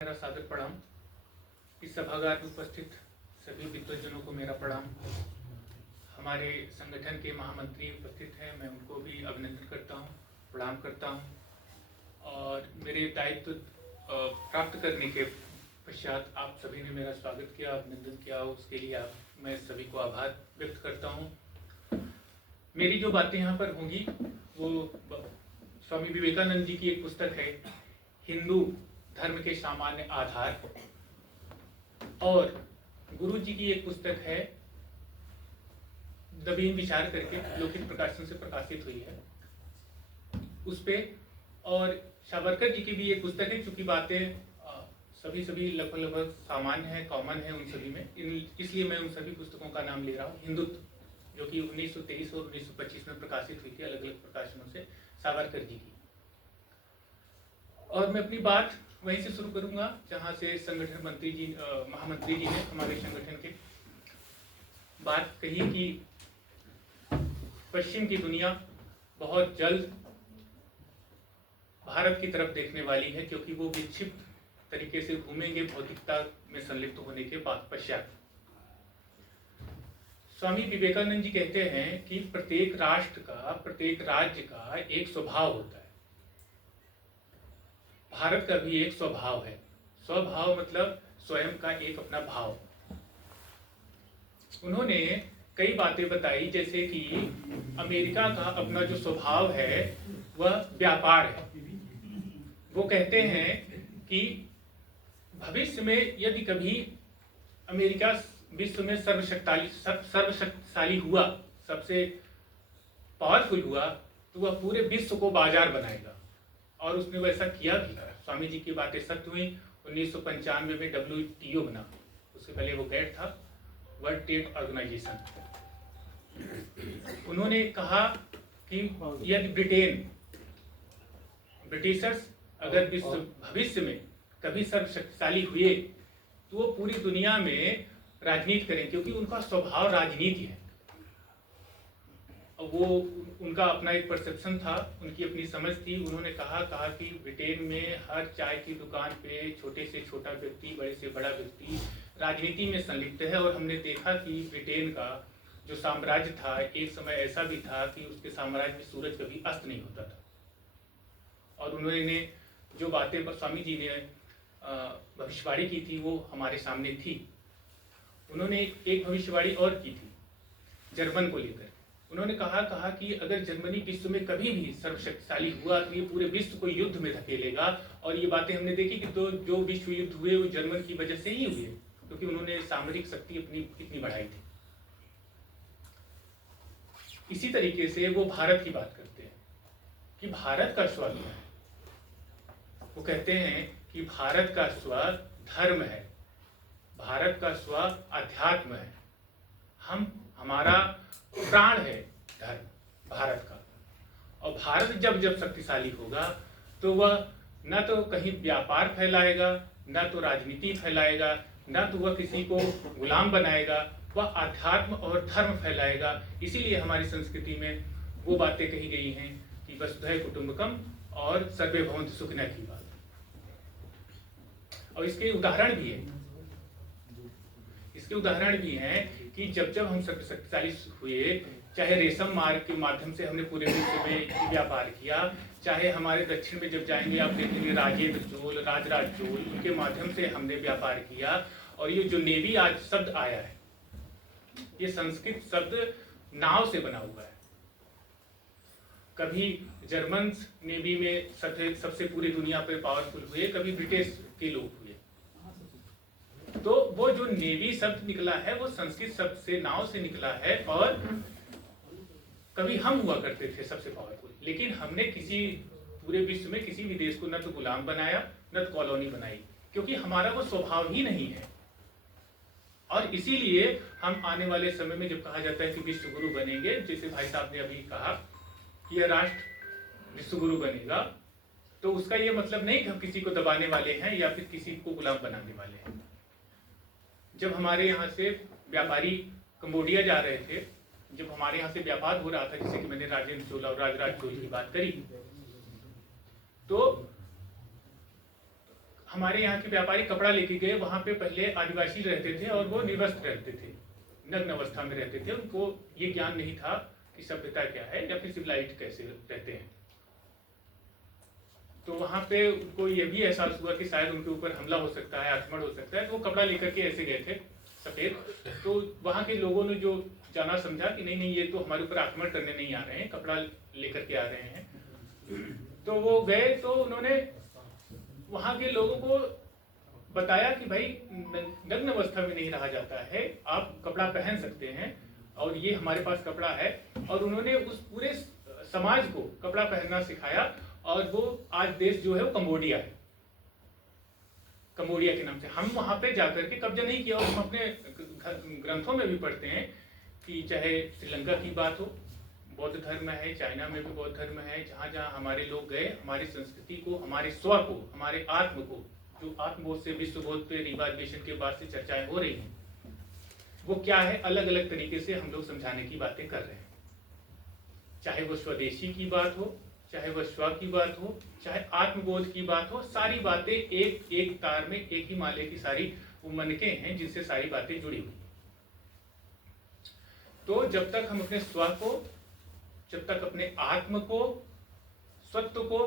मेरा सादर प्रणाम। इस सभागार में उपस्थित सभी विद्वजनों को मेरा प्रणाम। हमारे संगठन के महामंत्री उपस्थित हैं, मैं उनको भी अभिनंदन करता हूं, प्रणाम करता हूं। और मेरे दायित्व प्राप्त करने के पश्चात आप सभी ने मेरा स्वागत किया, अभिनंदन किया, उसके लिए मैं सभी को आभार व्यक्त करता हूं। मेरी जो बातें यहाँ पर होंगी वो स्वामी विवेकानंद जी की एक पुस्तक है, हिंदू धर्म के सामान्य आधार, और गुरु जी की एक पुस्तक है नवीन विचार करके, लोकित प्रकाशन से प्रकाशित हुई है उस पे। और सावरकर जी की भी एक पुस्तक है, चूंकि बातें सभी लगभग सामान्य है, कॉमन है उन सभी में, इसलिए मैं उन सभी पुस्तकों का नाम ले रहा हूँ। हिंदुत्व, जो कि 1923 और 1925 में प्रकाशित हुई थी अलग अलग प्रकाशनों से, सावरकर जी की। और मैं अपनी बात वहीं से शुरू करूंगा जहां से संगठन मंत्री जी, महामंत्री जी ने हमारे संगठन के बात कही कि पश्चिम की दुनिया बहुत जल्द भारत की तरफ देखने वाली है, क्योंकि वो विक्षिप्त तरीके से घूमेंगे भौतिकता में संलिप्त होने के बाद पश्चात। स्वामी विवेकानंद जी कहते हैं कि प्रत्येक राष्ट्र का, प्रत्येक राज्य का एक स्वभाव होता है। भारत का भी एक स्वभाव है। स्वभाव मतलब स्वयं का एक अपना भाव। उन्होंने कई बातें बताई, जैसे कि अमेरिका का अपना जो स्वभाव है वह व्यापार है। वो कहते हैं कि भविष्य में यदि कभी अमेरिका विश्व में सर्वशक्तिशाली हुआ, सबसे पावरफुल हुआ, तो वह पूरे विश्व को बाजार बनाएगा। और उसने वैसा किया भी। स्वामी जी की बातें सत्य हुई। 1995 में WTO बना, उससे पहले वो गैट था, वर्ल्ड ट्रेड ऑर्गेनाइजेशन। उन्होंने कहा कि यदि ब्रिटिशर्स अगर विश्व भविष्य में कभी सर्वशक्तिशाली हुए तो वो पूरी दुनिया में राजनीति करें, क्योंकि उनका स्वभाव राजनीति है। वो उनका अपना एक परसेप्शन था, उनकी अपनी समझ थी। उन्होंने कहा कि ब्रिटेन में हर चाय की दुकान पे छोटे से छोटा व्यक्ति, बड़े से बड़ा व्यक्ति राजनीति में संलिप्त है। और हमने देखा कि ब्रिटेन का जो साम्राज्य था, एक समय ऐसा भी था कि उसके साम्राज्य में सूरज कभी अस्त नहीं होता था। और उन्होंने जो बातें स्वामी जी ने भविष्यवाणी की थी वो हमारे सामने थी। उन्होंने एक भविष्यवाणी और की थी जर्मन को लेकर। उन्होंने कहा कि अगर जर्मनी विश्व में कभी भी सर्वशक्तिशाली हुआ तो ये पूरे विश्व को युद्ध में धकेलेगा। और ये बातें हमने देखी कि जो विश्व युद्ध हुए वो जर्मन की वजह से ही हुए, क्योंकि उन्होंने सामरिक शक्ति अपनी इतनी बढ़ाई थी। इसी तरीके से वो भारत की बात करते हैं कि भारत का स्व क्या है। वो कहते हैं कि भारत का स्व धर्म है, भारत का स्व अध्यात्म है। हमारा प्राण है धर्म भारत का। और भारत जब शक्तिशाली होगा तो वह न तो कहीं व्यापार फैलाएगा, न तो राजनीति फैलाएगा, न तो वह किसी को गुलाम बनाएगा, वह अध्यात्म और धर्म फैलाएगा। इसीलिए हमारी संस्कृति में वो बातें कही गई हैं कि वसुधैव कुटुंबकम और सर्वे भवन्तु सुखिनः की बात। और इसके उदाहरण भी है, इसके उदाहरण भी हैं कि जब हम शक्तिशाली हुए, चाहे रेशम मार्ग के माध्यम से हमने पूरे विश्व में व्यापार किया, चाहे हमारे दक्षिण में जब जाएंगे आप देखेंगे राजेंद्र चोल, राजराज चोल, उनके माध्यम से हमने व्यापार किया। और ये जो नेवी आज शब्द आया है, ये संस्कृत शब्द नाव से बना हुआ है। कभी जर्मन नेवी में सबसे पूरी दुनिया पर पावरफुल हुए, कभी ब्रिटिश के लोग हुए। तो वो जो नेवी शब्द निकला है वो संस्कृत शब्द से, नाव से निकला है। और कभी हम हुआ करते थे सबसे पावरफुल, लेकिन हमने किसी पूरे विश्व में किसी भी देश को न तो गुलाम बनाया, न तो कॉलोनी बनाई, क्योंकि हमारा वो स्वभाव ही नहीं है। और इसीलिए हम आने वाले समय में जब कहा जाता है कि विश्व गुरु बनेंगे, जैसे भाई साहब ने अभी कहा कि यह राष्ट्र विश्व गुरु बनेगा, तो उसका ये मतलब नहीं कि हम किसी को दबाने वाले हैं या फिर किसी को गुलाम बनाने वाले हैं। जब हमारे यहाँ से व्यापारी कंबोडिया जा रहे थे, जब हमारे यहाँ से व्यापार हो रहा था, जैसे कि मैंने राजेंद्र चोल और राजराज चोल की बात करी, तो हमारे यहाँ के व्यापारी कपड़ा लेके गए, वहाँ पे पहले आदिवासी रहते थे और वो निर्वस्त्र रहते थे, नग्न अवस्था में रहते थे। उनको ये ज्ञान नहीं था कि सभ्यता क्या है या फिर सिविलाइज्ड कैसे रहते हैं। तो वहाँ पे उनको ये भी एहसास हुआ कि शायद उनके ऊपर हमला हो सकता है, आक्रमण हो सकता है, तो वो कपड़ा लेकर के ऐसे गए थे सफेद। तो वहाँ के लोगों ने जो जाना समझा कि नहीं नहीं, ये तो हमारे ऊपर आक्रमण करने नहीं आ रहे हैं, कपड़ा लेकर के आ रहे हैं। तो वो गए, तो उन्होंने वहाँ के लोगों को बताया कि भाई नग्न अवस्था में नहीं रहा जाता है, आप कपड़ा पहन सकते हैं और ये हमारे पास कपड़ा है। और उन्होंने उस पूरे समाज को कपड़ा पहनना सिखाया। और वो आज देश जो है वो कंबोडिया है, कंबोडिया के नाम से। हम वहां पे जाकर के कब्जा नहीं किया। और हम अपने ग्रंथों में भी पढ़ते हैं कि चाहे श्रीलंका की बात हो, बौद्ध धर्म है, चाइना में भी बौद्ध धर्म है, जहाँ जहाँ हमारे लोग गए, हमारी संस्कृति को, हमारे स्व को, हमारे आत्म को, जो आत्मबोध से विश्वबोध पे रिवाइवेशन के बाद से चर्चाएं हो रही हैं, वो क्या है, अलग अलग तरीके से हम लोग समझाने की बातें कर रहे हैं। चाहे वो स्वदेशी की बात हो, चाहे वह स्व की बात हो, चाहे आत्मबोध की बात हो, सारी बातें एक एक तार में, एक ही माले की सारी वो मनके हैं जिनसे सारी बातें जुड़ी हुई। तो जब तक हम अपने स्व को, जब तक अपने आत्म को, सत्व को,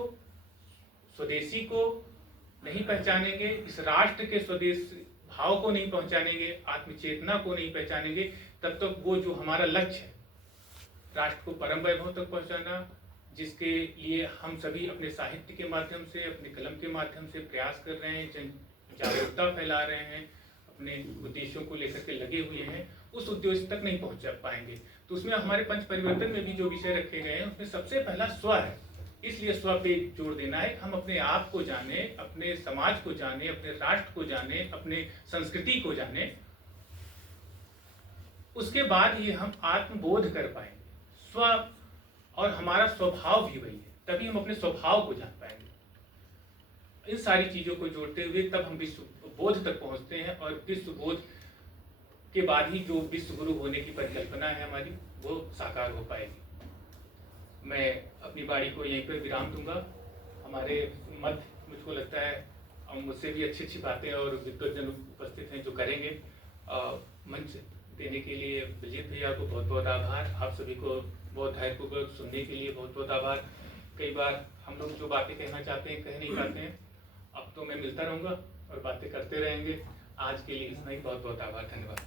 स्वदेशी को नहीं पहचानेंगे, इस राष्ट्र के स्वदेश भाव को नहीं पहचानेंगे, आत्मचेतना को नहीं पहचानेंगे, तब तक वो जो हमारा लक्ष्य है, राष्ट्र को परम वैभव तक पहुंचाना, जिसके लिए हम सभी अपने साहित्य के माध्यम से, अपने कलम के माध्यम से प्रयास कर रहे हैं, जन जागरूकता फैला रहे हैं, अपने उद्देश्यों को लेकर के लगे हुए हैं, उस उद्देश्य तक नहीं पहुंच पाएंगे। तो उसमें हमारे पंच परिवर्तन में भी जो विषय रखे गए हैं, उसमें सबसे पहला स्व है। इसलिए स्व पे जोर देना है। हम अपने आप को जाने, अपने समाज को जाने, अपने राष्ट्र को जाने, अपने संस्कृति को जाने, उसके बाद ही हम आत्मबोध कर पाएंगे। स्व और हमारा स्वभाव भी वही है, तभी हम अपने स्वभाव को जान पाएंगे। इन सारी चीजों को जोड़ते हुए तब हम विश्व बोध तक पहुंचते हैं। और विश्व बोध के बाद ही जो विश्व गुरु होने की परिकल्पना है हमारी, वो साकार हो पाएगी। मैं अपनी बाणी को यहीं पर विराम दूंगा। हमारे मध्य मुझको लगता है मुझसे भी अच्छी अच्छी बातें और विद्वजन उपस्थित हैं जो करेंगे। मंच देने के लिए बलजीत भैया को बहुत बहुत आभार। आप सभी को बहुत धैर्यपूर्वक सुनने के लिए बहुत बहुत आभार। कई बार हम लोग जो बातें कहना चाहते हैं कह नहीं पाते हैं। अब तो मैं मिलता रहूँगा और बातें करते रहेंगे। आज के लिए इतना ही, बहुत बहुत आभार, धन्यवाद।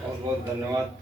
बहुत बहुत धन्यवाद।